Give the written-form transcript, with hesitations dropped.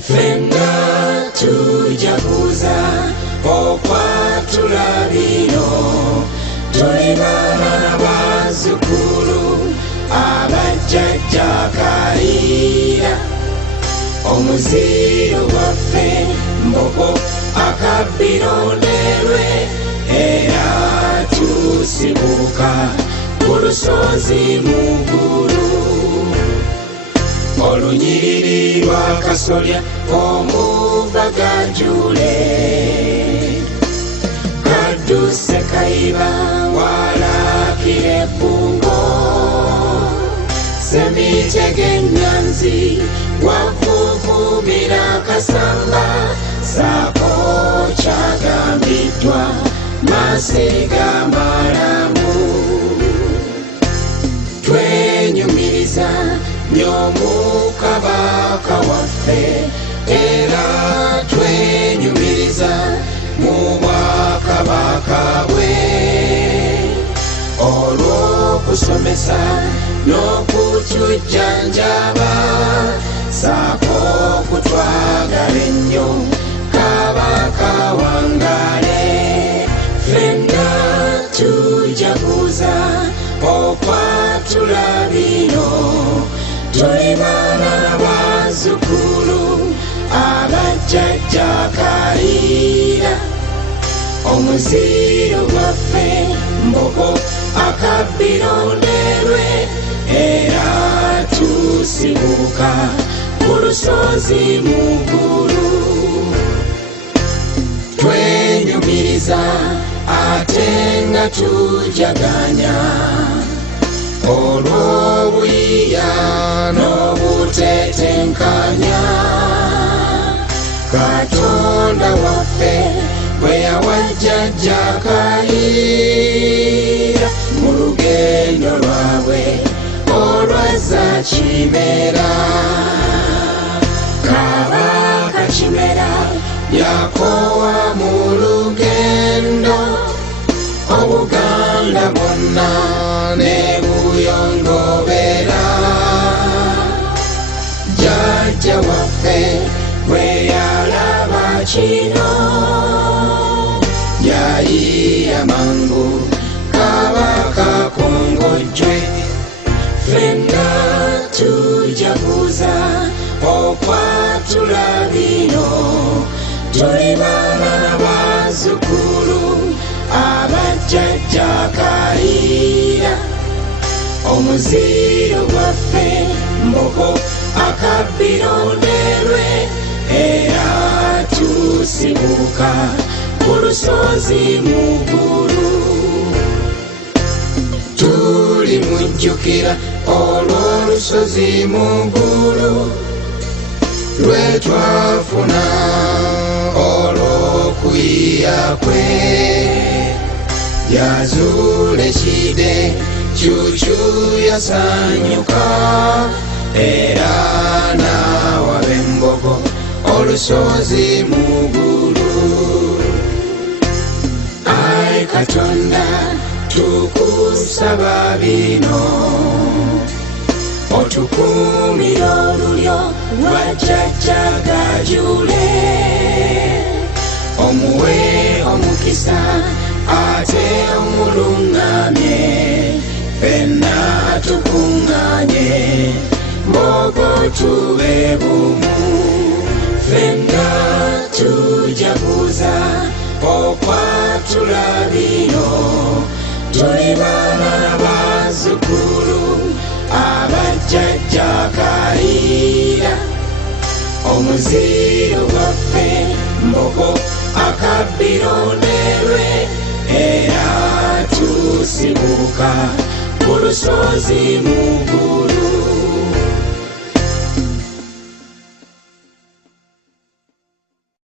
ffenna tujaguza okwatula bino tuli baana bazzukulu abajjajja kaliira omuziro gwaffe mbogo akabbironderwe era tusibuka ku lusozi mugulu olunyiriri lwa kasolya omuva gajule kadduse kayiba walakire ebbungo semitege ennyanzi wavuvumira kasamba saako kyagambiddwa masiga malamu twenyumiriza nnyo Mukabaka waffe era twenyumiriza mu bwakabaka bwe olw'okusomesa n'okutujjanjaba saako okutwagala ennyo kabaka wangale ffenna tujaguza okwatula bino tuli baana bazzukulu abajjajja kaliira omuziro gwaffe mbogo akabbironderwe era tusibuka ku lusozi mugulu twenyumiriza ate nga tujaganya olw'obuyiya n'obutetenkanya Katonda waffe bwe yawa jjajja Kaliira mu lugendo lwabwe olwazza Kimera Kabaka Kimera yakoowa mu lugendo Obuganda bwonna ne buyongobera jjajja waffe bwe yalaba kino yayiiya mangu Kabaka Kongojje ffenna tujaguza okwatula bino tuli baana bazzukulu abajjajja Kaliira omuziro gwaffe mbogo akabbironderwe era tusibuka ku lusozi mugulu tulimujjukira olw'olusozi mugulu lwe twafuna olw'okuyiya kwe yazuula ekide kyukyu yasanyuka era n'awaba embogo olusozi mugulu Ai Katonda tukusaba bino otukuumira olulyo lwa jjajja Gajule omuwe omukisa ate omuluŋŋamye ffenna tukuŋŋaanye mbogo tube bumu ffenna tujaguza okwatula bino tuli baana bazzukulu abajjajja Kaliira omuziro gwaffe mbogo akabbironderwe era tusibuka ku lusozi mugulu